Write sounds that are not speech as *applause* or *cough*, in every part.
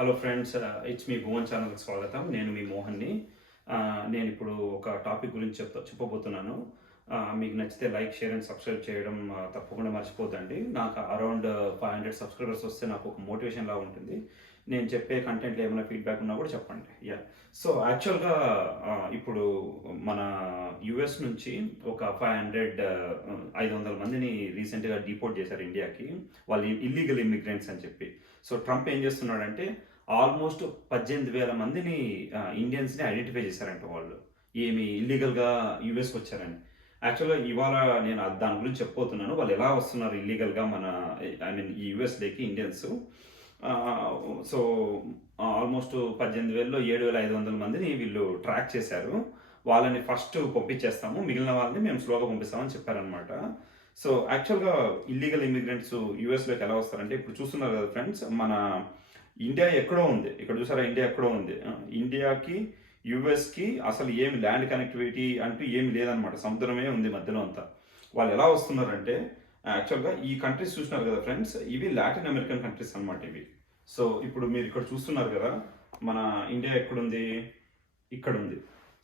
Hello friends it's me Bhuvan ఛానల్కి స్వాగతం. నేను మీ మోహన్ని. నేను ఇప్పుడు ఒక టాపిక్ గురించి చెప్తా చెప్పబోతున్నాను. మీకు నచ్చితే లైక్ షేర్ అండ్ సబ్స్క్రైబ్ చేయడం తప్పకుండా మర్చిపోద్దండి. నాకు అరౌండ్ ఫైవ్ హండ్రెడ్ సబ్స్క్రైబర్స్ వస్తే నాకు ఒక మోటివేషన్ లాగా ఉంటుంది. నేను చెప్పే కంటెంట్లో ఏమైనా ఫీడ్బ్యాక్ ఉన్నా కూడా చెప్పండి. యా సో యాక్చువల్గా ఇప్పుడు మన యుఎస్ నుంచి ఒక ఫైవ్ హండ్రెడ్ ఐదు వందల మందిని రీసెంట్గా డిపోర్ట్ చేశారు ఇండియాకి. వాళ్ళు ఇల్లీగల్ ఇమ్మిగ్రెంట్స్ అని చెప్పి. సో ట్రంప్ ఏం చేస్తున్నాడంటే ఆల్మోస్ట్ పద్దెనిమిది వేల మందిని ఇండియన్స్ని ఐడెంటిఫై చేశారంట వాళ్ళు. ఏమి ఇల్లీగల్గా యూఎస్కి వచ్చారని. యాక్చువల్గా ఇవాళ నేను దాని గురించి చెప్పబోతున్నాను. వాళ్ళు ఎలా వస్తున్నారు ఇల్లీగల్గా మన ఐ మీన్ ఈ యూఎస్లోకి ఇండియన్స్? సో ఆల్మోస్ట్ పద్దెనిమిది వేలలో ఏడు వేల ఐదు వందల మందిని వీళ్ళు ట్రాక్ చేశారు. వాళ్ళని ఫస్ట్ పంపించేస్తాము. మిగిలిన వాళ్ళని మేము స్లోగా పంపిస్తామని చెప్పారనమాట సో యాక్చువల్గా ఇల్లీగల్ ఇమిగ్రెంట్స్ యూఎస్లోకి ఎలా వస్తారంటే ఇప్పుడు చూస్తున్నారు కదా ఫ్రెండ్స్ మన ఇండియా ఎక్కడో ఉంది. ఇక్కడ చూసారా ఇండియా ఎక్కడో ఉంది. ఇండియాకి యుఎస్కి అసలు ఏమి ల్యాండ్ కనెక్టివిటీ అంటూ ఏమి లేదనమాట సముద్రమే ఉంది మధ్యలో అంతా. వాళ్ళు ఎలా వస్తున్నారంటే యాక్చువల్గా ఈ కంట్రీస్ చూసినారు కదా ఫ్రెండ్స్ ఇవి లాటిన్ అమెరికన్ కంట్రీస్ అనమాట ఇవి. సో ఇప్పుడు మీరు ఇక్కడ చూస్తున్నారు కదా మన ఇండియా ఎక్కడుంది? ఇక్కడ ఉంది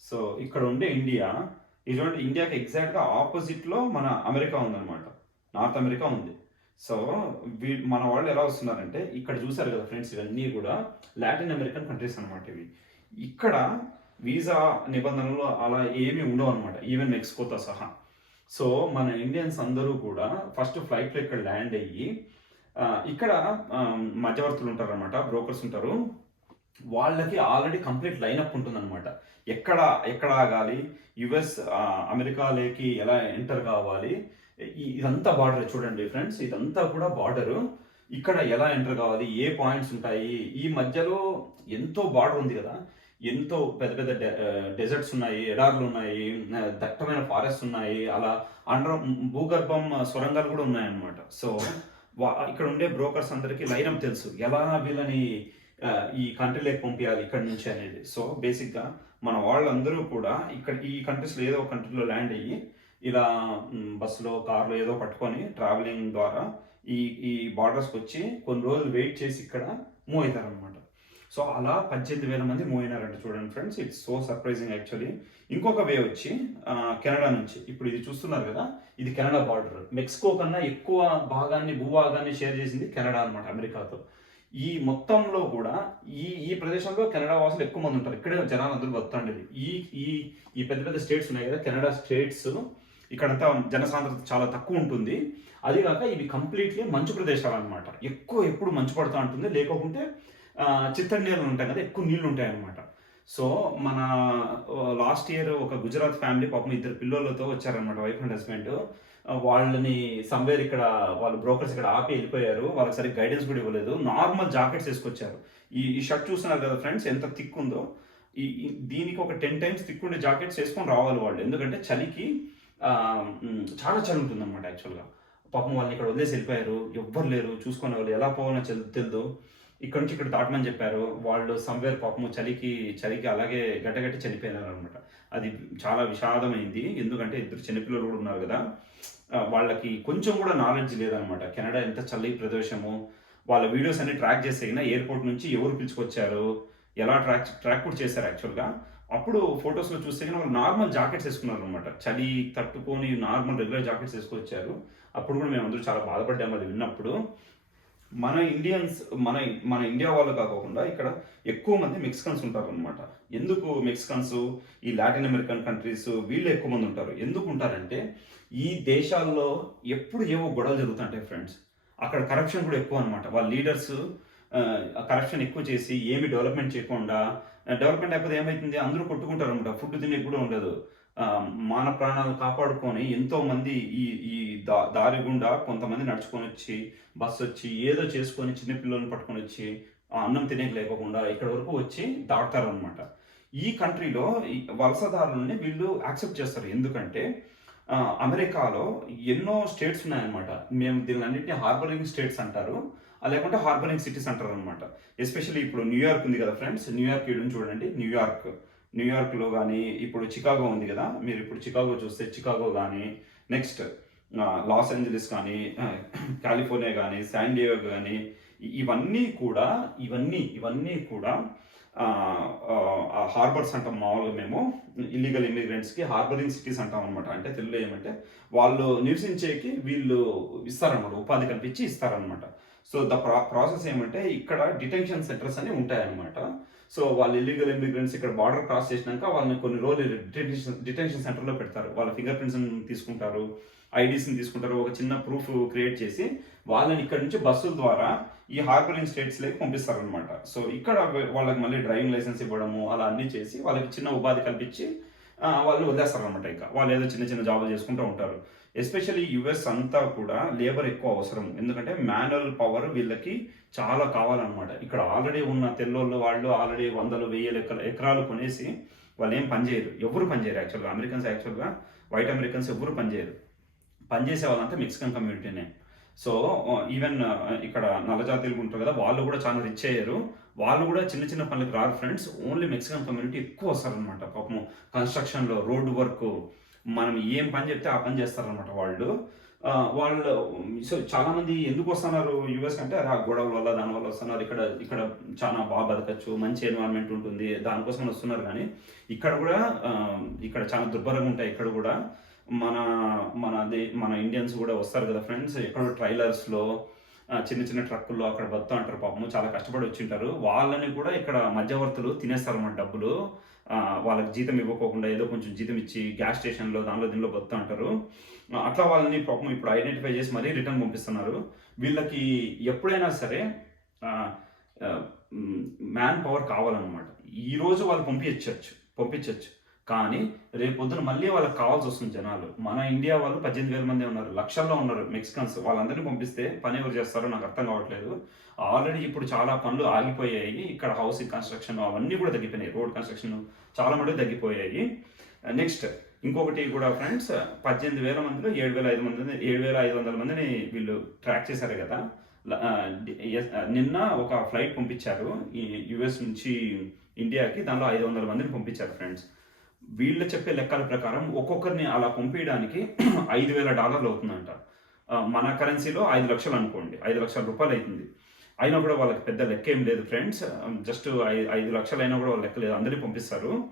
సో ఇక్కడ ఉండే ఇండియా ఇటువంటి ఇండియాకి ఎగ్జాక్ట్గా ఆపోజిట్లో మన అమెరికా ఉందన్నమాట. నార్త్ అమెరికా ఉంది. సో వీ మన వాళ్ళు ఎలా వస్తున్నారంటే ఇక్కడ చూసారు కదా ఫ్రెండ్స్ ఇవన్నీ కూడా లాటిన్ అమెరికన్ కంట్రీస్ అనమాట ఇవి. ఇక్కడ వీసా నిబంధనలు అలా ఏమీ ఉండవు అనమాట ఈవెన్ మెక్సికోతో సహా. సో మన ఇండియన్స్ అందరూ కూడా ఫస్ట్ ఫ్లైట్లో ఇక్కడ ల్యాండ్ అయ్యి ఇక్కడ మధ్యవర్తులు ఉంటారనమాట బ్రోకర్స్ ఉంటారు. వాళ్ళకి ఆల్రెడీ కంప్లీట్ లైనప్ ఉంటుందన్నమాట. ఎక్కడ ఎక్కడ ఆగాలి యుఎస్ అమెరికాలోకి ఎలా ఎంటర్ కావాలి ఇదంతా బార్డర్ చూడండి ఫ్రెండ్స్ ఇదంతా కూడా బార్డరు. ఇక్కడ ఎలా ఎంటర్ కావాలి ఏ పాయింట్స్ ఉంటాయి ఈ మధ్యలో ఎంతో బార్డర్ ఉంది కదా. ఎంతో పెద్ద పెద్ద డెజర్ట్స్ ఉన్నాయి ఎడార్లు ఉన్నాయి దట్టమైన ఫారెస్ట్ ఉన్నాయి అలా అండర్ భూగర్భం సొరంగాలు కూడా ఉన్నాయన్నమాట. సో వా- ఇక్కడ ఉండే బ్రోకర్స్ అందరికీ లైనం తెలుసు. ఎలా వీళ్ళని ఈ కంట్రీలోకి పంపించాలి ఇక్కడ నుంచి అనేది. సో బేసిక్గా మన వాళ్ళందరూ కూడా ఇక్కడ ఈ కంట్రీస్లో ఏదో ఒక కంట్రీలో ల్యాండ్ అయ్యి ఇలా బస్సులో కార్లో ఏదో పట్టుకొని ట్రావెలింగ్ ద్వారా ఈ ఈ బార్డర్స్కి వచ్చి కొన్ని రోజులు వెయిట్ చేసి ఇక్కడ మూవ్ అవుతారనమాట సో అలా పద్దెనిమిది వేల మంది మూవ్ అయినారంట చూడండి friends it's so surprising actually ఇంకొక వే వచ్చి కెనడా నుంచి. ఇప్పుడు ఇది చూస్తున్నారు కదా ఇది కెనడా బార్డర్ మెక్సికో కన్నా ఎక్కువ భాగాన్ని భూభాగాన్ని షేర్ చేసింది కెనడా అనమాట అమెరికాతో. ఈ మొత్తంలో కూడా ఈ ఈ ప్రదేశంలో కెనడా వాసులు ఎక్కువ మంది ఉంటారు. ఇక్కడే జనాలు అందరూ బతుండేది ఈ ఈ ఈ పెద్ద పెద్ద స్టేట్స్ ఉన్నాయి కదా కెనడా స్టేట్స్ ఇక్కడంతా జనసాంద్రత చాలా తక్కువ ఉంటుంది. అదిగాక ఇవి కంప్లీట్లీ మంచు ప్రదేశాలు అనమాట ఎక్కువ ఎప్పుడు మంచు పడుతూ ఉంటుంది లేకపోతే చిత్తడి నీళ్ళు ఉంటాయి కదా ఎక్కువ నీళ్ళు ఉంటాయి అనమాట సో మన లాస్ట్ ఇయర్ ఒక గుజరాత్ ఫ్యామిలీ పాపం ఇద్దరు పిల్లలతో వచ్చారనమాట వైఫ్ అండ్ హస్బెండ్. వాళ్ళని సమ్వేర్ ఇక్కడ వాళ్ళు బ్రోకర్స్ ఇక్కడ ఆపి వెళ్ళిపోయారు. వాళ్ళకి సరిగ్గా గైడెన్స్ కూడా ఇవ్వలేదు. నార్మల్ జాకెట్స్ వేసుకొచ్చారు. ఈ ఈ షర్ట్ చూస్తున్నారు కదా ఫ్రెండ్స్ ఎంత థిక్ ఉందో ఈ దీనికి ఒక టెన్ టైమ్స్ థిక్ ఉండే జాకెట్స్ వేసుకొని రావాలి వాళ్ళు. ఎందుకంటే చలికి చాలా చలి ఉంటుంది అనమాట యాక్చువల్గా. పాపం వాళ్ళని ఇక్కడ వదిలేసి వెళ్ళిపోయారు. ఎవ్వరు లేరు. చూసుకునే వాళ్ళు ఎలా పోవాలో తెలియదు ఇక్కడ నుంచి ఇక్కడ దాటమని చెప్పారు. వాళ్ళు సమ్వేర్ పాపము చలికి చలికి అలాగే గడ్డగట్టి చనిపోయినారు అనమాట అది చాలా విషాదమైంది. ఎందుకంటే ఇద్దరు చిన్నపిల్లలు కూడా ఉన్నారు కదా. వాళ్ళకి కొంచెం కూడా నాలెడ్జ్ లేదనమాట కెనడా ఎంత చల్లి ప్రదేశము. వాళ్ళ వీడియోస్ అన్ని ట్రాక్ చేసేగిన ఎయిర్పోర్ట్ నుంచి ఎవరు పిలుచుకొచ్చారు? ఎలా ట్రాక్ ట్రాక్ కూడా చేశారు యాక్చువల్గా అప్పుడు ఫొటోస్లో చూస్తే కానీ వాళ్ళు నార్మల్ జాకెట్స్ వేసుకున్నారు అనమాట చలి తట్టుకొని నార్మల్ రెగ్యులర్ జాకెట్స్ వేసుకొచ్చారు. అప్పుడు కూడా మేము అందరూ చాలా బాధపడ్డాము అది విన్నప్పుడు. మన ఇండియన్స్ మన మన ఇండియా వాళ్ళు కాకుండా ఇక్కడ ఎక్కువ మంది మెక్సికన్స్ ఉంటారు అనమాట ఎందుకు మెక్సికన్స్ ఈ లాటిన్ అమెరికన్ కంట్రీస్ వీళ్ళు ఎక్కువ మంది ఉంటారు. ఎందుకు ఉంటారంటే ఈ దేశాల్లో ఎప్పుడు ఏవో గొడవలు జరుగుతుంటాయి ఫ్రెండ్స్ అక్కడ కరప్షన్ కూడా ఎక్కువ అనమాట వాళ్ళ లీడర్స్ కరప్షన్ ఎక్కువ చేసి ఏమి డెవలప్మెంట్ చేయకుండా డెవలప్మెంట్ అయిపోతే ఏమవుతుంది అందరూ కొట్టుకుంటారు అనమాట ఫుడ్ తినే కూడా ఉండదు. మాన ప్రాణాలు కాపాడుకొని ఎంతో మంది ఈ ఈ దా దారి గుండా కొంతమంది నడుచుకొని వచ్చి బస్సు వచ్చి ఏదో చేసుకొని చిన్నపిల్లల్ని పట్టుకొని వచ్చి అన్నం తినేకి లేకోకుండా ఇక్కడ వరకు వచ్చి దాటారనమాట ఈ కంట్రీలో వలసదారులని వీళ్ళు యాక్సెప్ట్ చేస్తారు. ఎందుకంటే అమెరికాలో ఎన్నో స్టేట్స్ ఉన్నాయన్నమాట. మేము దీని అన్నింటినీ హార్బరింగ్ స్టేట్స్ అంటారు. లేకుంటే హార్బరింగ్ సిటీస్ అంటారు అనమాట ఎస్పెషల్లీ ఇప్పుడు న్యూయార్క్ ఉంది కదా ఫ్రెండ్స్ న్యూయార్క్ ఇవ్వడం చూడండి న్యూయార్క్ న్యూయార్క్లో కానీ ఇప్పుడు చికాగో ఉంది కదా మీరు ఇప్పుడు చికాగో చూస్తే చికాగో కానీ నెక్స్ట్ లాస్ ఏంజలీస్ కానీ కాలిఫోర్నియా కానీ శాండియో కానీ ఇవన్నీ కూడా ఇవన్నీ ఇవన్నీ కూడా హార్బర్స్ అంటాం మామూలుగా మేము ఇల్లీగల్ ఇమిగ్రెంట్స్కి హార్బరింగ్ సిటీస్ అంటాం అనమాట అంటే తెలుగులో ఏమంటే వాళ్ళు నివసించేకి వీళ్ళు ఇస్తారనమాట ఉపాధి కల్పించి ఇస్తారనమాట సో ద ప్రా ప్రాసెస్ ఏమంటే ఇక్కడ డిటెన్షన్ సెంటర్స్ అని ఉంటాయన్నమాట. సో వాళ్ళు ఇల్లీగల్ ఇమిగ్రెంట్స్ ఇక్కడ బార్డర్ క్రాస్ చేసినాక వాళ్ళని కొన్ని రోజులు డిటెన్షన్ డిటెన్షన్ సెంటర్లో పెడతారు. వాళ్ళ ఫింగర్ ప్రింట్స్ తీసుకుంటారు ఐడీస్ని తీసుకుంటారు ఒక చిన్న ప్రూఫ్ క్రియేట్ చేసి వాళ్ళని ఇక్కడ నుంచి బస్సుల ద్వారా ఈ హార్బరింగ్ స్టేట్స్లోకి పంపిస్తారనమాట సో ఇక్కడ వాళ్ళకి మళ్ళీ డ్రైవింగ్ లైసెన్స్ ఇవ్వడము అలా అన్నీ చేసి వాళ్ళకి చిన్న ఉపాధి కల్పించి వాళ్ళు వదిలేస్తారనమాట ఇంకా. వాళ్ళు ఏదో చిన్న చిన్న జాబులు చేసుకుంటూ ఉంటారు. ఎస్పెషల్లీ యుఎస్ అంతా కూడా లేబర్ ఎక్కువ అవసరం. ఎందుకంటే మాన్యువల్ పవర్ వీళ్ళకి చాలా కావాలన్నమాట. ఇక్కడ ఆల్రెడీ ఉన్న తెల్లోళ్ళు వాళ్ళు ఆల్రెడీ వందలు వెయ్యి ఎకర ఎకరాలు కొనేసి వాళ్ళు ఏం పనిచేయరు ఎవరు పనిచేయరు యాక్చువల్గా. అమెరికన్స్ యాక్చువల్గా వైట్ అమెరికన్స్ ఎవరు పనిచేయరు పనిచేసే వాళ్ళంతా మెక్సికన్ కమ్యూనిటీనే. సో ఈవెన్ ఇక్కడ నల్లజాతీయులు ఉంటారు కదా వాళ్ళు కూడా చాలా రిచ్ అయ్యారు. వాళ్ళు కూడా చిన్న చిన్న పనులకు రారు ఫ్రెండ్స్ ఓన్లీ మెక్సికన్ కమ్యూనిటీ ఎక్కువ వస్తారనమాట పాపం కన్స్ట్రక్షన్లో రోడ్డు వర్క్ మనం ఏం పని చెప్తే ఆ పని చేస్తారనమాట వాళ్ళు. వాళ్ళు సో చాలా మంది ఎందుకు వస్తున్నారు యుఎస్ అంటే అది ఆ గొడవల వల్ల దానివల్ల వస్తున్నారు. ఇక్కడ ఇక్కడ చాలా బాగా బతకచ్చు మంచి ఎన్వైరన్మెంట్ ఉంటుంది దానికోసం వస్తున్నారు కానీ ఇక్కడ కూడా ఇక్కడ చాలా దుర్భరంగా ఉంటాయి ఇక్కడ కూడా. మన మన దే మన ఇండియన్స్ కూడా వస్తారు కదా ఫ్రెండ్స్ ఎక్కడో ట్రైలర్స్లో చిన్న చిన్న ట్రక్కుల్లో అక్కడ బతుకుతూ అంటారు పాపము చాలా కష్టపడి వచ్చింటారు. వాళ్ళని కూడా ఇక్కడ మధ్యవర్తులు తినేస్తారు అన్నమాట డబ్బులు. వాళ్ళకి జీతం ఇవ్వకోకుండా ఏదో కొంచెం జీతం ఇచ్చి గ్యాస్ స్టేషన్లో దానిలో దీనిలో బతుకుతూ అంటారు. అట్లా వాళ్ళని పాపం ఇప్పుడు ఐడెంటిఫై చేసి మరీ రిటర్న్ పంపిస్తున్నారు. వీళ్ళకి ఎప్పుడైనా సరే మ్యాన్ పవర్ కావాలన్నమాట. ఈరోజు వాళ్ళు పంపించచ్చు. పంపించవచ్చు కానీ రేపు పొద్దున మళ్ళీ వాళ్ళకి కావాల్సి వస్తుంది జనాలు. మన ఇండియా వాళ్ళు పద్దెనిమిది వేల మంది ఉన్నారు. లక్షల్లో ఉన్నారు మెక్సికన్స్. వాళ్ళందరినీ పంపిస్తే పని ఎవరు చేస్తారో నాకు అర్థం కావట్లేదు. ఆల్రెడీ ఇప్పుడు చాలా పనులు ఆగిపోయాయి. ఇక్కడ హౌసింగ్ కన్స్ట్రక్షన్ అవన్నీ కూడా తగ్గిపోయినాయి. రోడ్ కన్స్ట్రక్షన్ చాలా మటుకు తగ్గిపోయాయి. నెక్స్ట్ ఇంకొకటి కూడా ఫ్రెండ్స్ పద్దెనిమిది వేల మందిలో ఏడు వేల ఐదు మంది ఏడు వేల ఐదు వందల మందిని వీళ్ళు ట్రాక్ చేశారు కదా. నిన్న ఒక ఫ్లైట్ పంపించారు. ఈ యుఎస్ నుంచి ఇండియాకి. దానిలో ఐదు వందల మందిని పంపించారు ఫ్రెండ్స్ వీళ్ళు చెప్పే లెక్కల ప్రకారం ఒక్కొక్కరిని అలా పంపించడానికి *clears throat* ఐదు వేల డాలర్లు అవుతుందంట. మన కరెన్సీలో ఐదు లక్షలు అనుకోండి. ఐదు లక్షల రూపాయలు అవుతుంది. అయినా కూడా వాళ్ళకి పెద్ద లెక్క ఏం లేదు ఫ్రెండ్స్. జస్ట్ ఐదు లక్షలు అయినా కూడా వాళ్ళ లెక్క లేదు. అందరినీ పంపిస్తారు.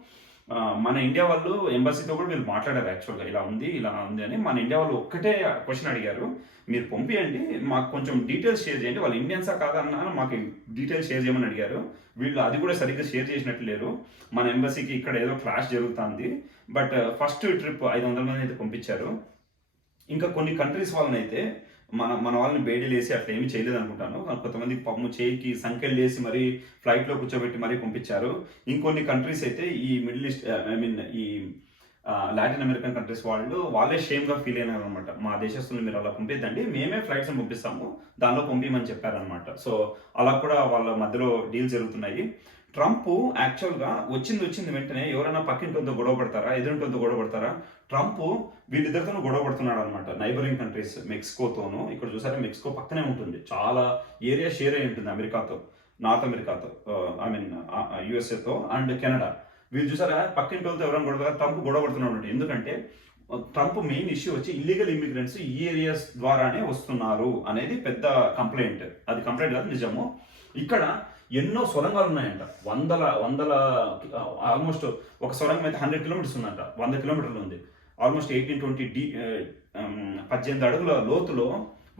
మన ఇండియా వాళ్ళు ఎంబసీతో కూడా వీళ్ళు మాట్లాడారు యాక్చువల్గా ఇలా ఉంది ఇలా ఉంది అని. మన ఇండియా వాళ్ళు ఒక్కటే క్వశ్చన్ అడిగారు. మీరు పంపియండి మాకు కొంచెం డీటెయిల్స్ షేర్ చేయండి. వాళ్ళు ఇండియన్సా కాదన్నా మాకు డీటెయిల్స్ షేర్ చేయమని అడిగారు. వీళ్ళు అది కూడా సరిగ్గా షేర్ చేసినట్టు లేరు. మన ఎంబసీకి ఇక్కడ ఏదో క్లాష్ జరుగుతుంది. బట్ ఫస్ట్ ట్రిప్ ఐదు వందల మంది అయితే పంపించారు. ఇంకా కొన్ని కంట్రీస్ వాళ్ళని అయితే మన మన వాళ్ళని బేడీలు వేసి అట్లా ఏమీ చేయలేదు అనుకుంటాను. కొంతమంది పమ్ము చేయికి సంఖ్యలు వేసి మరీ ఫ్లైట్లో కూర్చోబెట్టి మరీ పంపించారు. ఇంకొన్ని కంట్రీస్ అయితే ఈ మిడిల్ ఈస్ట్ ఐ మీన్ ఈ లాటిన్ అమెరికన్ కంట్రీస్ వాళ్ళు వాళ్ళే షేమ్గా ఫీల్ అయినారు అనమాట మా దేశస్తులను మీరు అలా పంపిద్దండి మేమే ఫ్లైట్స్ పంపిస్తాము దానిలో పంపించమని చెప్పారనమాట సో అలా కూడా వాళ్ళ మధ్యలో డీల్ జరుగుతున్నాయి. ట్రంప్ యాక్చువల్గా వచ్చింది వచ్చింది వెంటనే ఎవరైనా పక్కింటితో గొడవ పడతారా ఎదురింటితో గొడవ పడతారా? ట్రంప్ వీళ్ళిద్దరితోనూ గొడవ పడుతున్నాడు అనమాట నైబరింగ్ కంట్రీస్ మెక్సికోతోనూ. ఇక్కడ చూసారా మెక్సికో పక్కనే ఉంటుంది. చాలా ఏరియా షేర్ అయి ఉంటుంది అమెరికాతో నార్త్ అమెరికాతో ఐ మీన్ యుఎస్ఏతో అండ్ కెనడా. వీళ్ళు చూసారా పక్కింటి వాళ్ళతో ఎవరైనా గొడవ ట్రంప్ గొడవ పడుతున్నాడు ఎందుకంటే ట్రంప్ మెయిన్ ఇష్యూ వచ్చి ఇల్లీగల్ ఇమిగ్రెంట్స్ ఈ ఏరియాస్ ద్వారానే వస్తున్నారు అనేది పెద్ద కంప్లైంట్. అది కంప్లైంట్ కాదు నిజము. ఇక్కడ ఎన్నో సొరంగాలు ఉన్నాయంట. వందల వందల ఆల్మోస్ట్ ఒక సొరంగం అయితే హండ్రెడ్ కిలోమీటర్స్ ఉందంట. వంద కిలోమీటర్లు ఉంది. ఆల్మోస్ట్ ఎయిటీన్ ట్వంటీ డి పద్దెనిమిది అడుగుల లోతులో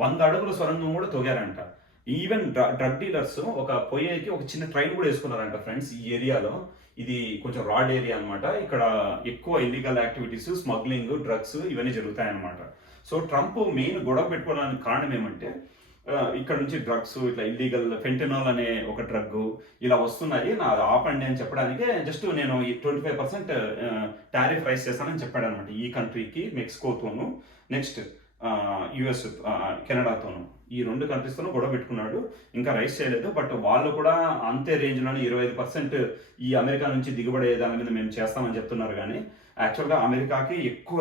వంద అడుగుల సొరంగం కూడా తొగారంట. ఈవెన్ డ్రగ్ డీలర్స్ ఒక పొయ్యేకి ఒక చిన్న ట్రైన్ కూడా వేసుకున్నారంట ఫ్రెండ్స్ ఈ ఏరియాలో. ఇది కొంచెం రాడ్ ఏరియా అనమాట ఇక్కడ ఎక్కువ ఇల్లీగల్ యాక్టివిటీస్ స్మగ్లింగ్ డ్రగ్స్ ఇవన్నీ జరుగుతాయన్నమాట. సో ట్రంప్ మెయిన్ గొడవ పెట్టుకోవడానికి కారణం ఏమంటే ఇక్కడ నుంచి డ్రగ్స్ ఇట్లా ఇల్లీగల్ ఫెంటనాల్ అనే ఒక డ్రగ్ ఇలా వస్తున్నాయి. నా అది ఆపండి అని చెప్పడానికి జస్ట్ నేను ఈ twenty five percent tariff raise చేస్తానని చెప్పాడు అనమాట ఈ కంట్రీకి మెక్సికోతోను నెక్స్ట్ యుఎస్ కెనడాతోను ఈ రెండు కంట్రీస్తోనూ గొడవ పెట్టుకున్నాడు. ఇంకా రైస్ చేయలేదు. బట్ వాళ్ళు కూడా అంతే రేంజ్లోనే ఇరవై ఐదు పర్సెంట్ ఈ అమెరికా నుంచి దిగుబడి దాని మీద మేము చేస్తామని చెప్తున్నారు కానీ యాక్చువల్గా అమెరికాకి ఎక్కువ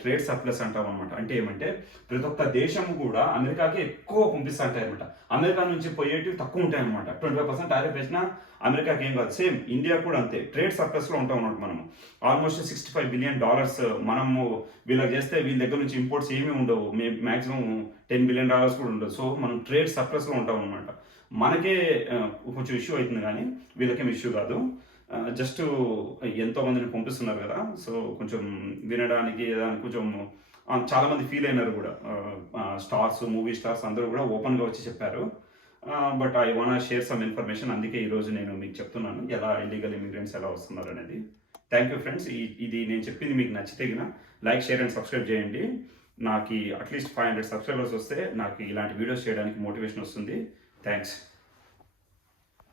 ట్రేడ్ సర్ప్లస్ అంటాం అనమాట అంటే ఏమంటే ప్రతి ఒక్క దేశం కూడా అమెరికాకి ఎక్కువ పంపిస్తా ఉంటాయి అనమాట అమెరికా నుంచి పోయేటివి తక్కువ ఉంటాయి అనమాట ట్వంటీ ఫైవ్ పర్సెంట్ టారిఫ్ వేసినా అమెరికాకి ఏం కాదు. సేమ్ ఇండియా కూడా అంతే. ట్రేడ్ సర్ప్లస్లో ఉంటాం అనమాట మనము. Almost sixty five billion dollars మనము వీళ్ళకి చేస్తే వీళ్ళ దగ్గర నుంచి ఇంపోర్ట్స్ ఏమీ ఉండవు. May maximum ten billion dollars కూడా ఉండవు సో మనం ట్రేడ్ సర్ప్లస్లో ఉంటాం అనమాట మనకే కొంచెం ఇష్యూ అవుతుంది కానీ వీళ్ళకేం ఇష్యూ కాదు. జస్ట్ ఎంతో మందిని పంపిస్తున్నారు కదా సో కొంచెం వినడానికి దానికి కొంచెం చాలామంది చాలా మంది ఫీల్ అయినారు కూడా. స్టార్స్ మూవీ స్టార్స్ అందరూ కూడా ఓపెన్గా వచ్చి చెప్పారు. But I want share some information. అందుకే ఈరోజు నేను మీకు చెప్తున్నాను ఎలా ఇల్లీగల్ ఇమిగ్రెంట్స్ ఎలా వస్తున్నారు అనేది. థ్యాంక్ యూ ఫ్రెండ్స్ ఇది నేను చెప్పింది మీకు నచ్చితే లైక్ షేర్ అండ్ సబ్స్క్రైబ్ చేయండి. నాకు అట్లీస్ట్ ఫైవ్ హండ్రెడ్ సబ్స్క్రైబర్స్ వస్తే నాకు ఇలాంటి వీడియోస్ చేయడానికి మోటివేషన్ వస్తుంది. థ్యాంక్స్